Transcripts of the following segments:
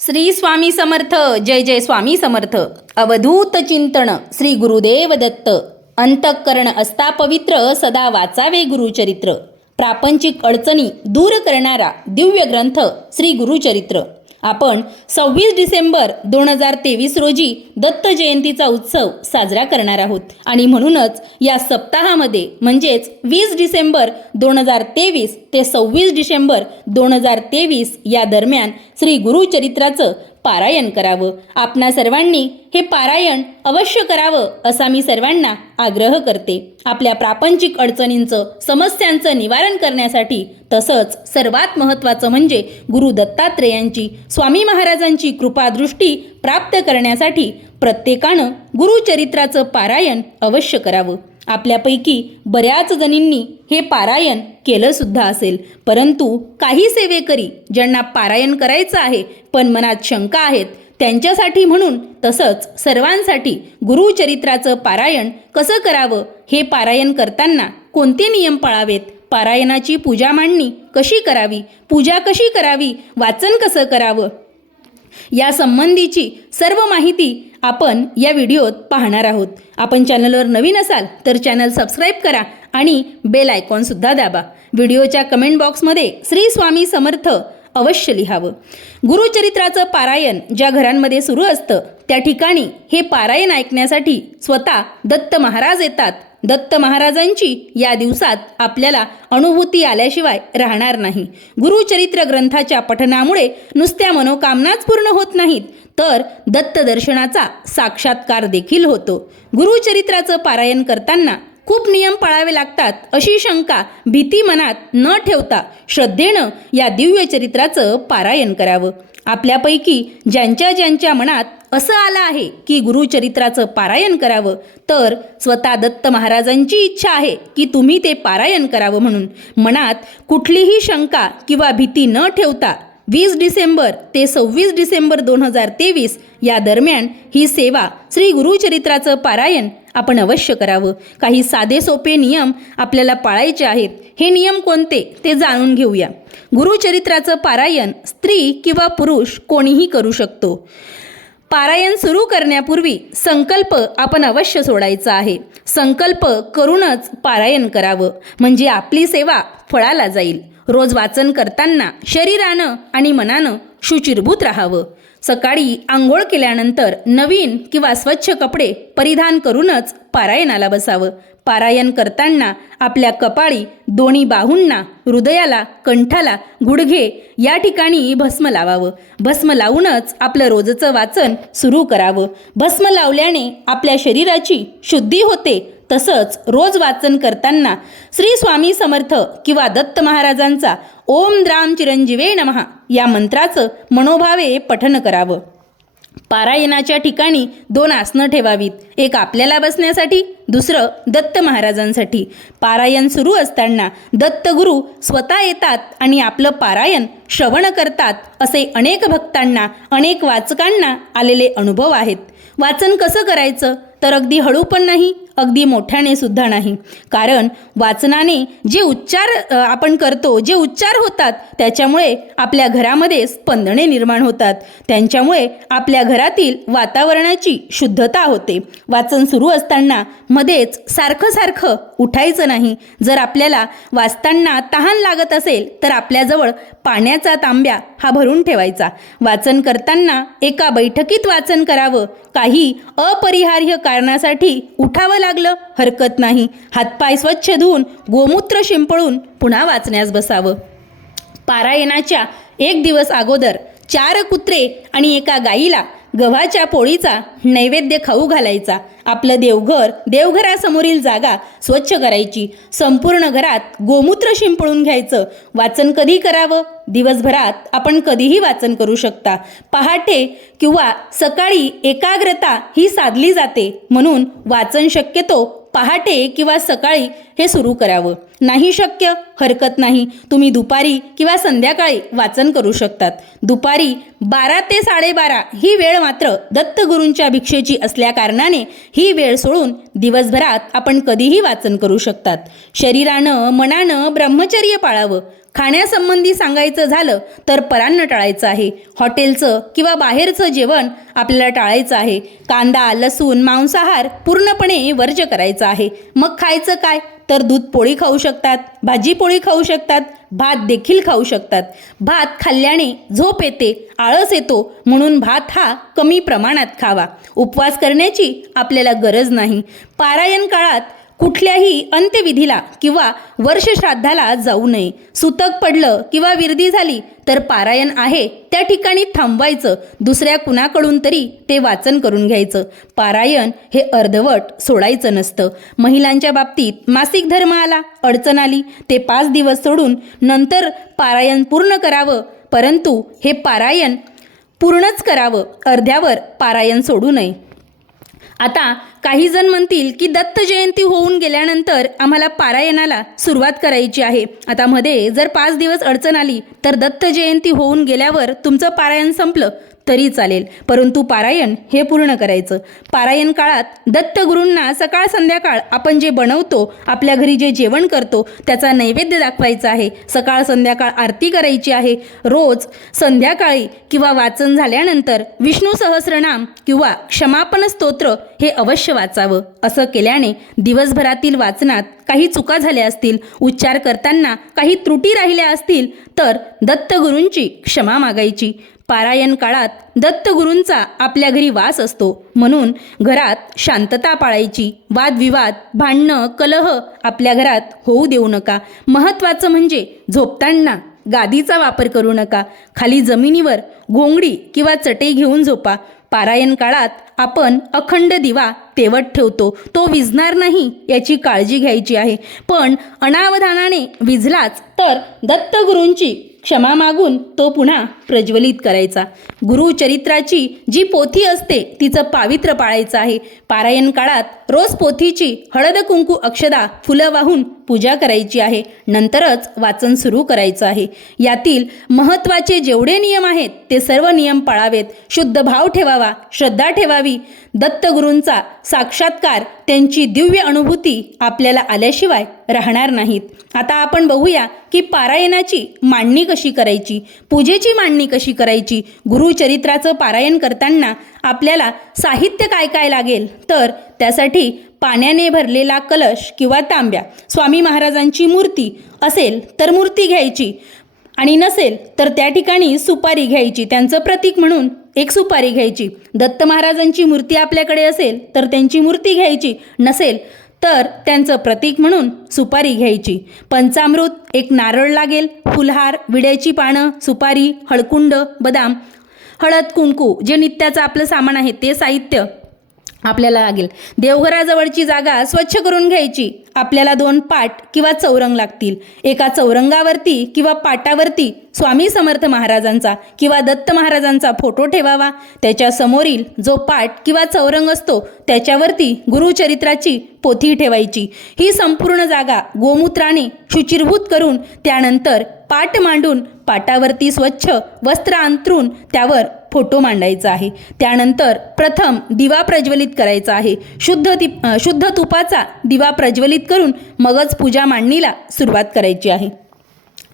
श्री स्वामी समर्थ. जय जय स्वामी समर्थ. अवधूत चिंतन श्री गुरुदेव दत्त. अंतःकरण असता पवित्र, सदा वाचावे गुरुचरित्र. प्रापंचिक अडचणी दूर करणारा दिव्य ग्रंथ श्री गुरुचरित्र. आपण 26 डिसेंबर 2023 रोजी दत्त जयंतीचा उत्सव साजरा करणार आहोत आणि म्हणूनच या सप्ताहामध्ये म्हणजेच 20 डिसेंबर 2023 ते 26 डिसेंबर 2023 या दरम्यान श्री गुरुचरित्राचं पारायण करावं. आपणा सर्वांनी हे पारायण अवश्य करावं असा मी सर्वांना आग्रह करते. आपल्या प्रापंचिक अडचणींचं, समस्यांचं निवारण करण्यासाठी, तसंच सर्वात महत्त्वाचं म्हणजे गुरु दत्तात्रेयांची, स्वामी महाराजांची कृपादृष्टी प्राप्त करण्यासाठी प्रत्येकानं गुरुचरित्राचं पारायण अवश्य करावं. आपल्यापैकी बऱ्याच जणींनी हे पारायण केलं सुद्धा असेल, परंतु काही सेवेकरी ज्यांना पारायण करायचं आहे पण मनात शंका आहेत त्यांच्यासाठी म्हणून, तसंच सर्वांसाठी गुरुचरित्राचं पारायण कसं करावं, हे पारायण करताना कोणते नियम पाळावेत, पारायणाची पूजा मांडणी कशी करावी, पूजा कशी करावी, वाचन कसं करावं, या संबंधीची सर्व माहिती आपण या व्हिडिओत पाहणार आहोत. आपण चॅनलवर नवीन असाल तर चॅनल सबस्क्राईब करा आणि बेल आयकॉनसुद्धा दाबा. व्हिडिओच्या कमेंट बॉक्समध्ये श्री स्वामी समर्थ अवश्य लिहावं. गुरुचरित्राचं पारायण ज्या घरांमध्ये सुरू असतं त्या ठिकाणी हे पारायण ऐकण्यासाठी स्वतः दत्त महाराज येतात. दत्त महाराजांची या दिवसात आपल्याला अनुभूती आल्याशिवाय राहणार नाही. गुरुचरित्र ग्रंथाच्या पठणामुळे नुसत्या मनोकामनाच पूर्ण होत नाहीत, तर दत्त दर्शनाचा साक्षात्कार देखील होतो. गुरुचरित्राचं पारायण करताना खूप नियम पाळावे लागतात अशी शंका, भीती मनात न ठेवता श्रद्धेनं या दिव्य चरित्राचं पारायण करावं. आपल्यापैकी ज्यांच्या ज्यांच्या मनात असं आलं आहे की गुरुचरित्राचं पारायण करावं, तर स्वतः दत्त महाराजांची इच्छा आहे की तुम्ही ते पारायण करावं. म्हणून मनात कुठलीही शंका किंवा भीती न ठेवता 20 डिसेंबर ते 26 डिसेंबर 2023 या दरम्यान ही सेवा श्री गुरुचरित्राचं पारायण आपण अवश्य करावं. काही साधे सोपे नियम आपल्याला पाळायचे आहेत. हे नियम कोणते ते जाणून घेऊया. गुरुचरित्राचं पारायण स्त्री किंवा पुरुष कोणीही करू शकतो. पारायण सुरू करण्यापूर्वी संकल्प आपण अवश्य सोडायचा आहे. संकल्प करूनच पारायण करावं, म्हणजे आपली सेवा फळाला जाईल. रोज वाचन करताना शरीरानं आणि मनानं शुचिर्भूत राहावं. सकाळी आंघोळ केल्यानंतर नवीन किंवा स्वच्छ कपडे परिधान करूनच पारायणाला बसावं. पारायण करताना आपल्या कपाळी, दोन्ही बाहूंना, हृदयाला, कंठाला, गुडघे या ठिकाणी भस्म लावावं. भस्म लावूनच आपलं रोजचं वाचन सुरू करावं. भस्म लावल्याने आपल्या शरीराची शुद्धी होते. तसंच रोज वाचन करताना श्री स्वामी समर्थ किंवा दत्त महाराजांचा ओम द्राम चिरंजीवे नमः या मंत्राचं मनोभावे पठण करावं. पारायणाच्या ठिकाणी 2 आसनं ठेवावीत. एक आपल्याला बसण्यासाठी, दुसरं दत्त महाराजांसाठी. पारायण सुरू असताना दत्तगुरू स्वतः येतात आणि आपलं पारायण श्रवण करतात असे अनेक भक्तांना, अनेक वाचकांना आलेले अनुभव आहेत. वाचन कसं करायचं, तर अगदी हळू पण नाही, अगदी मोठ्याने सुद्धा नाही. कारण वाचनाने जे उच्चार आपण करतो, जे उच्चार होतात त्याच्यामुळे आपल्या घरामध्ये स्पंदने निर्माण होतात. त्यांच्यामुळे आपल्या घरातील वातावरणाची शुद्धता होते. वाचन सुरू असताना मध्येच सारखं उठायचं नाही. जर आपल्याला वाचताना तहान लागत असेल तर आपल्याजवळ पाण्याचा तांब्या हा भरून ठेवायचा. वाचन करताना एका बैठकीत वाचन करावं. काही अपरिहार्य कारणासाठी उठावं लागलं हरकत नाही. हातपाय स्वच्छ धुवून, गोमूत्र शिंपळून पुन्हा वाचण्यास बसावं. पारायणाच्या 1 दिवस अगोदर 4 कुत्रे आणि एका गाईला गव्हाच्या पोळीचा नैवेद्य खाऊ घालायचा. आपलं देवघर, देवघरासमोरील जागा स्वच्छ करायची. संपूर्ण घरात गोमूत्र शिंपळून घ्यायचं. वाचन कधी करावं, दिवसभरात आपण कधीही वाचन करू शकता. पहाटे किंवा सकाळी एकाग्रता ही साधली जाते, म्हणून वाचन शक्यतो पहाटे किंवा सकाळी हे सुरू करावं. नाही शक्य हरकत नाही, तुम्ही दुपारी किंवा संध्याकाळी वाचन करू शकतात. दुपारी 12 ते 12:30 ही वेळ मात्र दत्तगुरूंच्या भिक्षेची असल्याकारणाने ही वेळ सोडून दिवसभरात आपण कधीही वाचन करू शकतात. शरीरानं, मनानं ब्रह्मचर्य पाळावं. खाण्यासंबंधी सांगायचं झालं तर परान्न टाळायचं आहे. हॉटेलचं किंवा बाहेरचं जेवण आपल्याला टाळायचं आहे. कांदा, लसूण, मांसाहार पूर्णपणे वर्ज्य करायचा आहे. मग खायचं काय? तर दूध पोळी खाऊ शकतात, भाजी पोळी खाऊ शकतात, भात देखील खाऊ शकतात. भात खाल्ल्याने झोप येते, आळस येतो, म्हणून भात हा कमी प्रमाणात खावा. उपवास करण्याची आपल्याला गरज नाही. पारायण काळात कुठल्याही अंत्यविधीला किंवा वर्षश्राद्धाला जाऊ नये. सुतक पडलं किंवा विरदी झाली तर पारायण आहे त्या ठिकाणी थांबवायचं. दुसऱ्या कुणाकडून तरी ते वाचन करून घ्यायचं. पारायण हे अर्धवट सोडायचं नसतं. महिलांच्या बाबतीत मासिक धर्म आला, अडचण आली, ते 5 दिवस सोडून नंतर पारायण पूर्ण करावं. परंतु हे पारायण पूर्णच करावं, अर्ध्यावर पारायण सोडू नये. आता काही जण म्हणतील की दत्त जयंती होऊन गेल्यानंतर आम्हाला पारायणाला सुरुवात करायची आहे. आता मध्ये जर 5 दिवस अडचण आली तर दत्त जयंती होऊन गेल्यावर तुमचं पारायण संपलं तरी चालेल, परंतु पारायण हे पूर्ण करायचं. पारायण काळात दत्तगुरूंना सकाळ संध्याकाळ आपण जे बनवतो, आपल्या घरी जे जेवण करतो त्याचा नैवेद्य दाखवायचा आहे. सकाळ संध्याकाळ आरती करायची आहे. रोज संध्याकाळी किंवा वाचन झाल्यानंतर विष्णू सहस्रनाम किंवा क्षमापन स्तोत्र हे अवश्य वाचावं. असं केल्याने दिवसभरातील वाचनात काही चुका झाल्या असतील, उच्चार करताना काही त्रुटी राहिल्या असतील तर दत्तगुरूंची क्षमा मागायची. पारायण काळात दत्तगुरूंचा आपल्या घरी वास असतो, म्हणून घरात शांतता पाळायची. वादविवाद, भांडणं, कलह आपल्या घरात होऊ देऊ नका. महत्त्वाचं म्हणजे झोपताना गादीचा वापर करू नका. खाली जमिनीवर घोंगडी किंवा चटई घेऊन झोपा. पारायण काळात आपण अखंड दिवा तेवत ठेवतो, तो विझणार नाही याची काळजी घ्यायची आहे. पण अनावधानाने विझलाच तर दत्तगुरूंची क्षमा मागून तो पुन्हा प्रज्वलित करायचा. गुरुचरित्राची जी पोथी असते तिचं पावित्र्य पाळायचं आहे. पारायण काळात रोज पोथीची हळद कुंकू अक्षदा फुलं वाहून पूजा करायची आहे. नंतरच वाचन सुरू करायचं आहे. यातील महत्त्वाचे जेवढे नियम आहेत ते सर्व नियम पाळावेत. शुद्ध भाव ठेवावा, श्रद्धा ठेवावी. दत्तगुरूंचा साक्षात्कार, त्यांची दिव्य अनुभूती आपल्याला आल्याशिवाय राहणार नाहीत. आता आपण बघूया की पारायणाची मांडणी कशी करायची, पूजेची मांडणी कशी करायची. गुरुचरित्राचं पारायण करताना आपल्याला साहित्य काय काय लागेल, तर त्यासाठी पाण्याने भरलेला कलश किंवा तांब्या, स्वामी महाराजांची मूर्ती असेल तर मूर्ती घ्यायची, आणि नसेल तर त्या ठिकाणी सुपारी घ्यायची. त्यांचं प्रतीक म्हणून एक सुपारी घ्यायची. दत्त महाराजांची मूर्ती आपल्याकडे असेल तर त्यांची मूर्ती घ्यायची, नसेल तर त्यांचं प्रतीक म्हणून सुपारी घ्यायची. पंचामृत, एक नारळ लागेल, फुलहार, विड्याची पानं, सुपारी, हळकुंड, बदाम, हळद कुंकू, जे नित्याचं आपलं सामान आहे ते साहित्य आपल्याला लागेल. देवघराजवळची जागा स्वच्छ करून घ्यायची. आपल्याला 2 पाट किंवा चौरंग लागतील. एका चौरंगावरती किंवा पाटावरती स्वामी समर्थ महाराजांचा किंवा दत्त महाराजांचा फोटो ठेवावा. त्याच्या समोरील जो पाट किंवा चौरंग असतो त्याच्यावरती गुरुचरित्राची पोथी ठेवायची. ही संपूर्ण जागा गोमूत्राने शुचिर्भूत करून त्यानंतर पाट मांडून पाटावरती स्वच्छ वस्त्र अंथरून त्यावर फोटो मांडायचा आहे. त्यानंतर प्रथम दिवा प्रज्वलित करायचा आहे. शुद्ध तुपाचा दिवा प्रज्वलित करून मगच पूजा मांडणीला सुरुवात करायची आहे.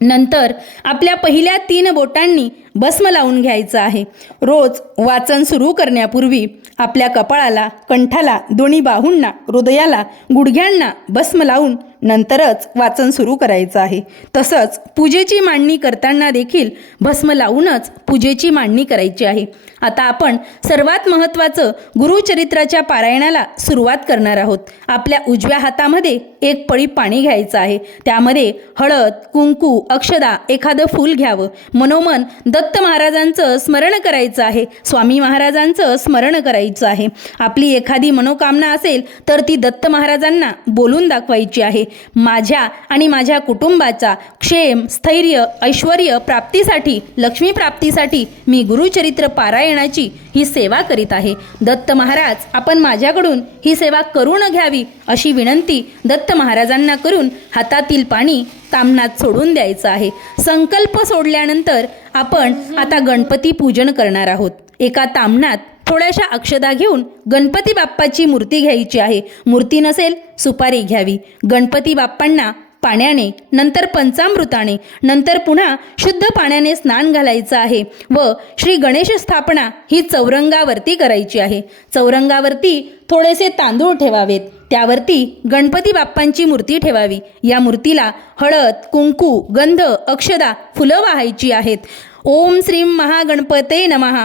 नंतर आपल्या पहिल्या 3 बोटांनी भस्म लावून घ्यायचं आहे. रोज वाचन सुरू करण्यापूर्वी आपल्या कपाळाला, कंठाला, दोन्ही बाहूंना, हृदयाला, गुडघ्यांना भस्म लावून नंतरच वाचन सुरू करायचं आहे. तसंच पूजेची मांडणी करताना देखील भस्म लावूनच पूजेची मांडणी करायची आहे. आता आपण सर्वात महत्त्वाचं गुरुचरित्राच्या पारायणाला सुरुवात करणार आहोत. आपल्या उजव्या हातामध्ये एक पळी पाणी घ्यायचं आहे. त्यामध्ये हळद, कुंकू, अक्षदा, एखादं फूल घ्यावं. मनोमन दत्त महाराजांचं स्मरण करायचं आहे. स्वामी महाराजांचं स्मरण करायचं आहे. आपली एखादी मनोकामना असेल तर ती दत्त महाराजांना बोलून दाखवायची आहे. माझ्या आणि माझ्या कुटुंबाचा क्षेम, स्थैर्य, ऐश्वर्य प्राप्तीसाठी, लक्ष्मी प्राप्तीसाठी मी गुरुचरित्र पारायणाची ही सेवा करीत आहे. दत्त महाराज, आपण माझ्याकडून ही सेवा करून घ्यावी अशी विनंती दत्त महाराजांना करून हातातील पाणी ताम्हणात सोडून द्यायचं आहे. संकल्प सोडल्यानंतर आपण आता गणपती पूजन करणार आहोत. एका ताम्हणात थोड्याशा अक्षदा घेऊन गणपती बाप्पाची मूर्ती घ्यायची आहे. मूर्ती नसेल सुपारी घ्यावी. गणपती बाप्पांना पाण्याने, नंतर पंचामृताने, नंतर पुन्हा शुद्ध पाण्याने स्नान घालायचं आहे व श्री गणेश स्थापना ही चौरंगावरती करायची आहे. चौरंगावरती थोडेसे तांदूळ ठेवावेत, त्यावरती गणपती बाप्पांची मूर्ती ठेवावी. या मूर्तीला हळद, कुंकू, गंध, अक्षदा, फुलं वाहायची आहेत. ओम श्रीं महागणपते नमः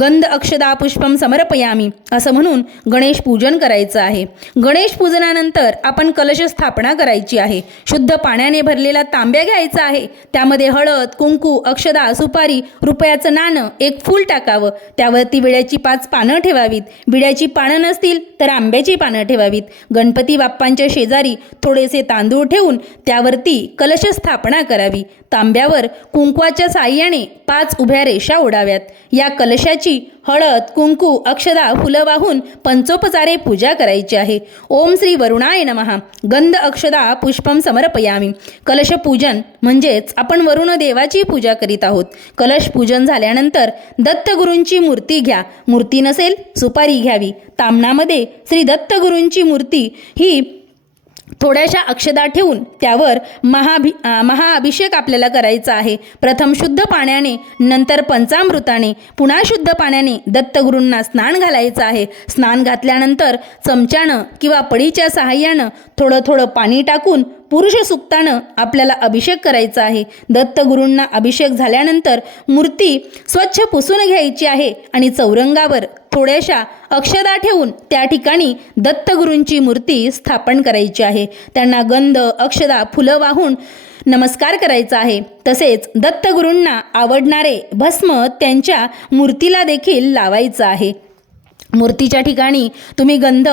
गंध अक्षदा पुष्पम समर्पयामी असं म्हणून गणेश पूजन करायचं आहे. गणेश पूजनानंतर आपण कलश स्थापना करायची आहे. शुद्ध पाण्याने भरलेला तांब्या घ्यायचा आहे. त्यामध्ये हळद, कुंकू, अक्षदा, सुपारी, रुपयाचं नाणं, एक फूल टाकावं. त्यावरती विड्याची 5 पानं ठेवावीत. विड्याची पानं नसतील तर आंब्याची पानं ठेवावीत. गणपती बाप्पांच्या शेजारी थोडेसे तांदूळ ठेवून त्यावरती कलश स्थापना करावी. तांब्यावर कुंकवाच्या साहाय्याने 5 उभ्या रेषा ओढाव्यात. या कलशाची हळद, कुंकू, अक्षदा, फुलं वाहून पंचोपचारे पूजा करायची आहे. ओम श्री वरुणाय नमः गंध अक्षदा पुष्पम समर्पयामी. कलश पूजन म्हणजेच आपण वरुण देवाची पूजा करीत आहोत. कलश पूजन झाल्यानंतर दत्तगुरूंची मूर्ती घ्या. मूर्ती नसेल सुपारी घ्यावी. ताम्हणामध्ये श्री दत्तगुरूंची मूर्ती ही थोड्याशा अक्षदा ठेवून त्यावर महाअभिषेक आपल्याला करायचा आहे. प्रथम शुद्ध पाण्याने, नंतर पंचामृताने, पुन्हा शुद्ध पाण्याने दत्तगुरूंना स्नान घालायचं आहे. स्नान घातल्यानंतर चमच्यानं किंवा पडीच्या सहाय्यानं थोडं थोडं पाणी टाकून पुरुष सुक्तानं आपल्याला अभिषेक करायचा आहे. दत्तगुरूंना अभिषेक झाल्यानंतर मूर्ती स्वच्छ पुसून घ्यायची आहे आणि चौरंगावर थोड्याशा अक्षदा ठेवून त्या ठिकाणी दत्तगुरूंची मूर्ती स्थापन करायची आहे. त्यांना गंध, अक्षदा, फुलं वाहून नमस्कार करायचा आहे. तसेच दत्तगुरूंना आवडणारे भस्म त्यांच्या मूर्तीला देखील लावायचं आहे. मूर्तीच्या ठिकाणी तुम्ही गंध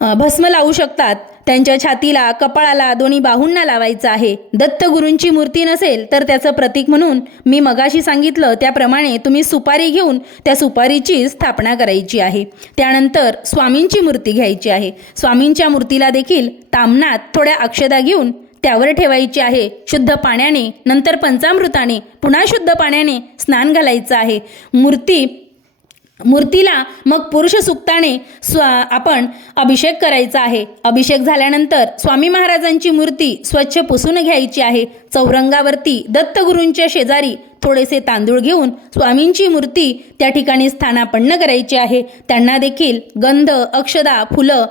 भस्म लावू शकतात. त्यांच्या छातीला, कपाळाला, दोन्ही बाहूंना लावायचं आहे. दत्तगुरूंची मूर्ती नसेल तर त्याचं प्रतीक म्हणून मी मगाशी सांगितलं त्याप्रमाणे तुम्ही सुपारी घेऊन त्या सुपारीची स्थापना करायची आहे. त्यानंतर स्वामींची मूर्ती घ्यायची आहे. स्वामींच्या मूर्तीला देखील ताम्हणात थोड्या अक्षदा घेऊन त्यावर ठेवायची आहे. शुद्ध पाण्याने, नंतर पंचामृताने, पुन्हा शुद्ध पाण्याने स्नान घालायचं आहे. मूर्तीला मग पुरुष सुक्ताने आपण अभिषेक करायचा आहे. अभिषेक झाल्यानंतर स्वामी महाराजांची मूर्ती स्वच्छ पुसून घ्यायची आहे. चौरंगावरती दत्तगुरूंच्या शेजारी थोडेसे तांदूळ घेऊन स्वामींची मूर्ती त्या ठिकाणी स्थानापन्न करायची आहे. त्यांना देखील गंध, अक्षदा, फुलं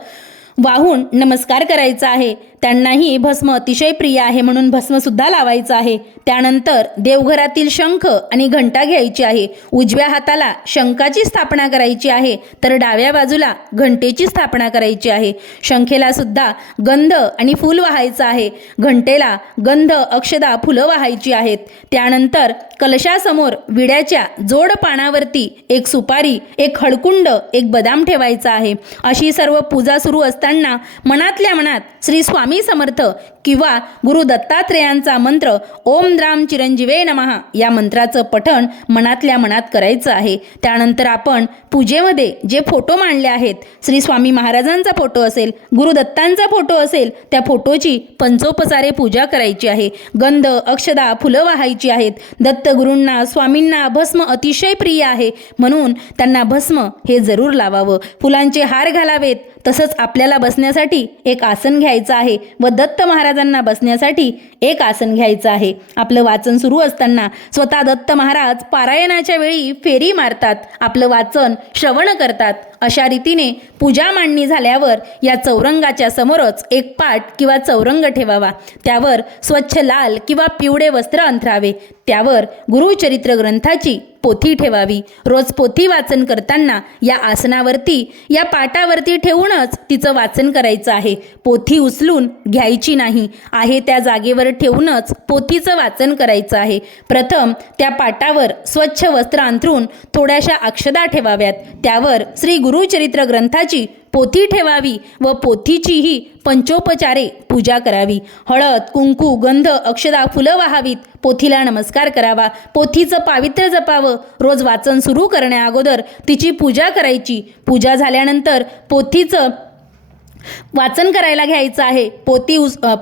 वाहून नमस्कार करायचा आहे. त्यांनाही भस्म अतिशय प्रिय आहे म्हणून भस्मसुद्धा लावायचं आहे. त्यानंतर देवघरातील शंख आणि घंटा घ्यायची आहे. उजव्या हाताला शंखाची स्थापना करायची आहे तर डाव्या बाजूला घंटेची स्थापना करायची आहे. शंखेला सुद्धा गंध आणि फूल वाहायचं आहे. घंटेला गंध, अक्षदा, फुलं वाहायची आहेत. त्यानंतर कलशासमोर विड्याच्या जोड पानावरती एक सुपारी, एक हळकुंड, एक बदाम ठेवायचा आहे. अशी सर्व पूजा सुरू असताना मनातल्या मनात श्री स्वामी समर्थ किंवा गुरु दत्तात्रेयांचा मंत्र ओम द्राम चिरंजीवे नमः या मंत्राचं पठण मनातल्या मनात करायचं आहे. त्यानंतर आपण पूजेमध्ये जे फोटो मांडले आहेत, श्री स्वामी महाराजांचा फोटो असेल, गुरुदत्तांचा फोटो असेल, त्या फोटोची पंचोपचारे पूजा करायची आहे. गंध, अक्षदा, फुलं वाहायची आहेत. दत्तगुरूंना, स्वामींना भस्म अतिशय प्रिय आहे म्हणून त्यांना भस्म हे जरूर लावावं. फुलांचे हार घालावेत. तसंच आपल्याला बसण्यासाठी एक आसन घ्यायचं आहे व दत्त महाराजांना बसण्यासाठी एक आसन घ्यायचं आहे. आपलं वाचन सुरू असताना स्वतः दत्त महाराज पारायणाच्या वेळी फेरी मारतात, आपलं वाचन श्रवण करतात. अशा रीतीने पूजा मांडणी झाल्यावर या चौरंगाच्या समोरच एक पाट किंवा चौरंग ठेवावा. त्यावर स्वच्छ लाल किंवा पिवळे वस्त्र अंथरावे. त्यावर गुरुचरित्र ग्रंथाची पोथी ठेवावी. रोज पोथी वाचन करताना या आसनावरती, या पाटावरती ठेवूनच तिचं वाचन करायचं आहे. पोथी उचलून घ्यायची नाही. आहे त्या जागेवर ठेवूनच पोथीचं वाचन करायचं आहे. प्रथम त्या पाटावर स्वच्छ वस्त्र अंथरून थोड्याशा अक्षदा ठेवाव्यात. त्यावर श्री गुरुचरित्र ग्रंथाची पोथी ठेवावी व पोथीचीही पंचोपचारे पूजा करावी. हळद, कुंकू, गंध, अक्षदा, फुलं वाहावीत. पोथीला नमस्कार करावा. पोथीचं पावित्र्य जपावं. रोज वाचन सुरू करण्या अगोदर तिची पूजा करायची. पूजा झाल्यानंतर पोथीचं वाचन करायला घ्यायचं आहे.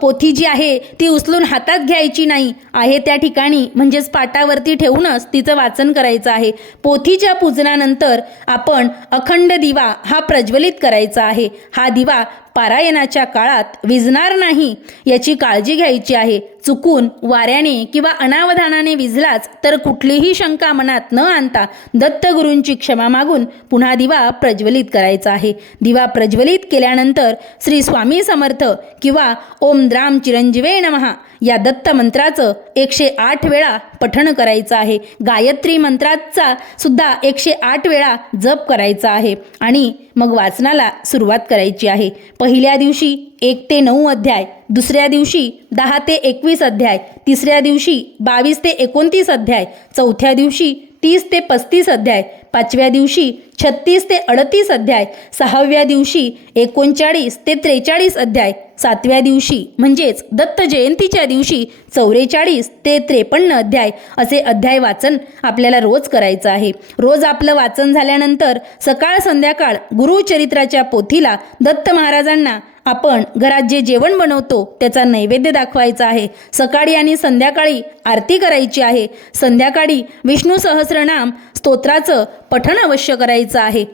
पोथी जी आहे ती उचलून हातात घ्यायची नाही. आहे त्या ठिकाणी म्हणजेच पाटावरती ठेवूनच तिचं वाचन करायचं आहे. पोथीच्या पूजनानंतर आपण अखंड दिवा हा प्रज्वलित करायचा आहे. हा दिवा पारायणाच्या काळात विझणार नाही याची काळजी घ्यायची आहे. चुकून वाऱ्याने किंवा अनावधानाने विझलाच तर कुठलीही शंका मनात न आणता दत्तगुरूंची क्षमा मागून पुन्हा दिवा प्रज्वलित करायचा आहे. दिवा प्रज्वलित केल्यानंतर श्री स्वामी समर्थ किंवा ओम द्राम चिरंजीवे नमः या दत्त मंत्राचं 108 वेळा पठण करायचं आहे. गायत्री मंत्राचा सुद्धा 108 वेळा जप करायचा आहे आणि मग वाचनाला सुरुवात करायची आहे. पहिल्या दिवशी 1 ते 9 अध्याय, दुसऱ्या दिवशी 10 ते 21 अध्याय, तिसऱ्या दिवशी 22 ते 29 अध्याय, चौथ्या दिवशी 30 ते 35 अध्याय, पाचव्या दिवशी 36 ते 38 अध्याय, सहाव्या दिवशी 39 ते 43 अध्याय, सातव्या दिवशी म्हणजेच दत्त जयंतीच्या दिवशी 44 ते 53 अध्याय असे अध्याय वाचन आपल्याला रोज करायचं आहे. रोज आपलं वाचन झाल्यानंतर सकाळ संध्याकाळ गुरुचरित्राच्या पोथीला दत्त महाराजांना आपण घरात जे जेवण बनवतो त्याचा नैवेद्य दाखवायचा आहे. सकाळी आणि संध्याकाळी आरती करायची आहे. संध्याकाळी विष्णू सहस्रनाम स्तोत्राचं पठण अवश्य करायचं आहे.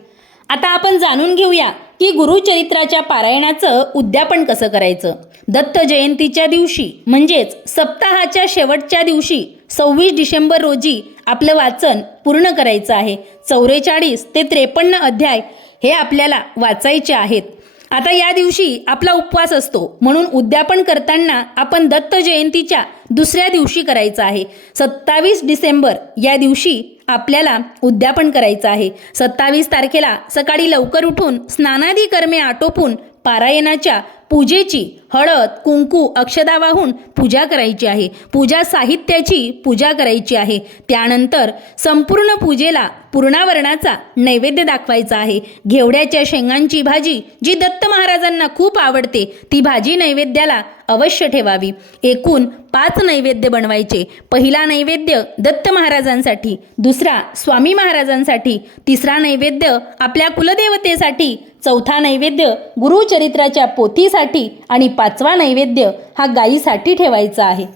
आता आपण जाणून घेऊया की गुरुचरित्राच्या पारायणाचं उद्यापन कसं करायचं. दत्त जयंतीच्या दिवशी म्हणजेच सप्ताहाच्या शेवटच्या दिवशी 26 डिसेंबर रोजी आपलं वाचन पूर्ण करायचं आहे. 44 ते 53 अध्याय हे आपल्याला वाचायचे आहेत. आता या दिवशी आपला उपवास असतो म्हणून उद्यापन करताना आपण दत्त जयंतीच्या दुसऱ्या दिवशी करायचं आहे. 27 डिसेंबर या दिवशी आपल्याला उद्यापन करायचं आहे. 27 तारखेला सकाळी लवकर उठून स्नानादी कर्मे आटोपून पारायणाच्या पूजेची हळद कुंकू अक्षदा वाहून पूजा करायची आहे. पूजा साहित्याची पूजा करायची आहे. त्यानंतर संपूर्ण पूजेला पूर्णावरणाचा नैवेद्य दाखवायचा आहे. घेवड्याच्या शेंगांची भाजी जी दत्त महाराजांना खूप आवडते ती भाजी नैवेद्याला अवश्य ठेवावी. एकूण 5 नैवेद्य बनवायचे. पहिला नैवेद्य दत्त महाराजांसाठी, दुसरा स्वामी महाराजांसाठी, तिसरा नैवेद्य आपल्या कुलदेवतेसाठी, चौथा नैवेद्य गुरुचरित्राच्या पोथीसाठी आणि 5वा नैवेद्य हा गायीसाठी ठेवायचा आहे.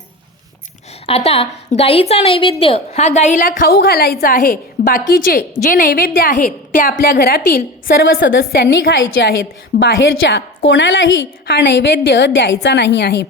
आता गायीचा नैवेद्य हा गायीला खाऊ घालायचा आहे. बाकीचे जे नैवेद्य आहेत ते आपल्या घरातील सर्व सदस्यांनी खायचे आहेत. बाहेरच्या कोणालाही हा नैवेद्य द्यायचा नाही आहे.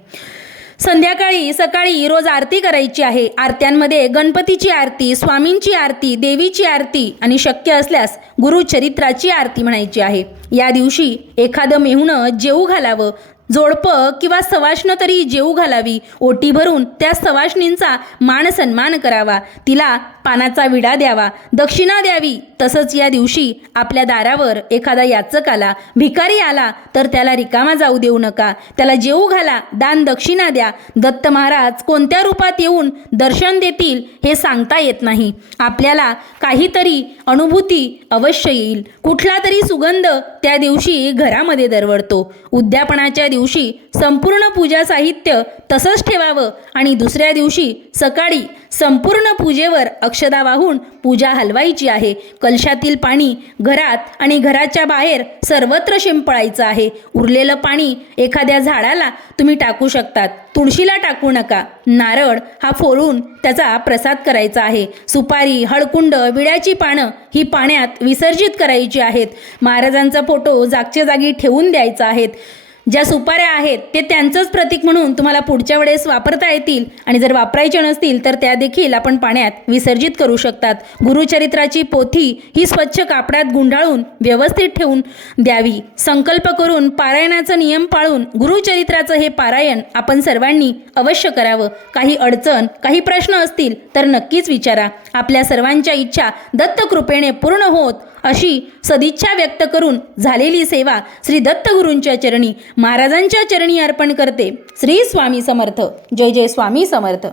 संध्याकाळी सकाळी रोज आरती करायची आहे. आरत्यांमध्ये गणपतीची आरती, स्वामींची आरती, देवीची आरती आणि शक्य असल्यास गुरुचरित्राची आरती म्हणायची आहे. या दिवशी एखादं मेहुणं जेवू घालावं. जोडपं किंवा सवाष्ण तरी जेवू घालावी. ओटी भरून त्या सवाष्णींचा मान सन्मान करावा. तिला पानाचा विडा द्यावा, दक्षिणा द्यावी. तसंच या दिवशी आपल्या दारावर एखादा याचक आला, भिकारी आला तर त्याला रिकामा जाऊ देऊ नका. त्याला जेवू घाला, दान दक्षिणा द्या. दत्त महाराज कोणत्या रूपात येऊन दर्शन देतील हे सांगता येत नाही. आपल्याला काहीतरी अनुभूती अवश्य येईल. कुठला तरी सुगंध त्या दिवशी घरामध्ये दरवळतो. उद्यापनाच्या दिवशी संपूर्ण पूजा साहित्य तसंच ठेवावं आणि दुसऱ्या दिवशी सकाळी संपूर्ण पूजेवर अक्षदा वाहून पूजा हलवायची आहे. कलशातील पाणी घरात आणि घराच्या बाहेर सर्वत्र शिंपडायचं आहे. उरलेलं पाणी एखाद्या झाडाला तुम्ही टाकू शकतात. तुळशीला टाकू नका. नारळ हा फोडून त्याचा प्रसाद करायचा आहे. सुपारी, हळकुंड, विड्याची पानं ही पाण्यात विसर्जित करायची आहेत. महाराजांचा फोटो जागच्या जागी ठेवून द्यायचा आहे. ज्या सुपाऱ्या आहेत ते त्यांचंच प्रतीक म्हणून तुम्हाला पुढच्या वेळेस वापरता येतील आणि जर वापरायचे नसतील तर त्या देखील आपण पाण्यात विसर्जित करू शकतात. गुरुचरित्राची पोथी ही स्वच्छ कापडात गुंडाळून व्यवस्थित ठेवून द्यावी. संकल्प करून पारायणाचा नियम पाळून गुरुचरित्राचं हे पारायण आपण सर्वांनी अवश्य करावं. काही अडचण, काही प्रश्न असतील तर नक्कीच विचारा. आपल्या सर्वांच्या इच्छा दत्तकृपेने पूर्ण होत अशी सदिच्छा व्यक्त करून झालेली सेवा श्री दत्तगुरूंच्या चरणी, महाराजांच्या चरणी अर्पण करते. श्री स्वामी समर्थ. जय जय स्वामी समर्थ.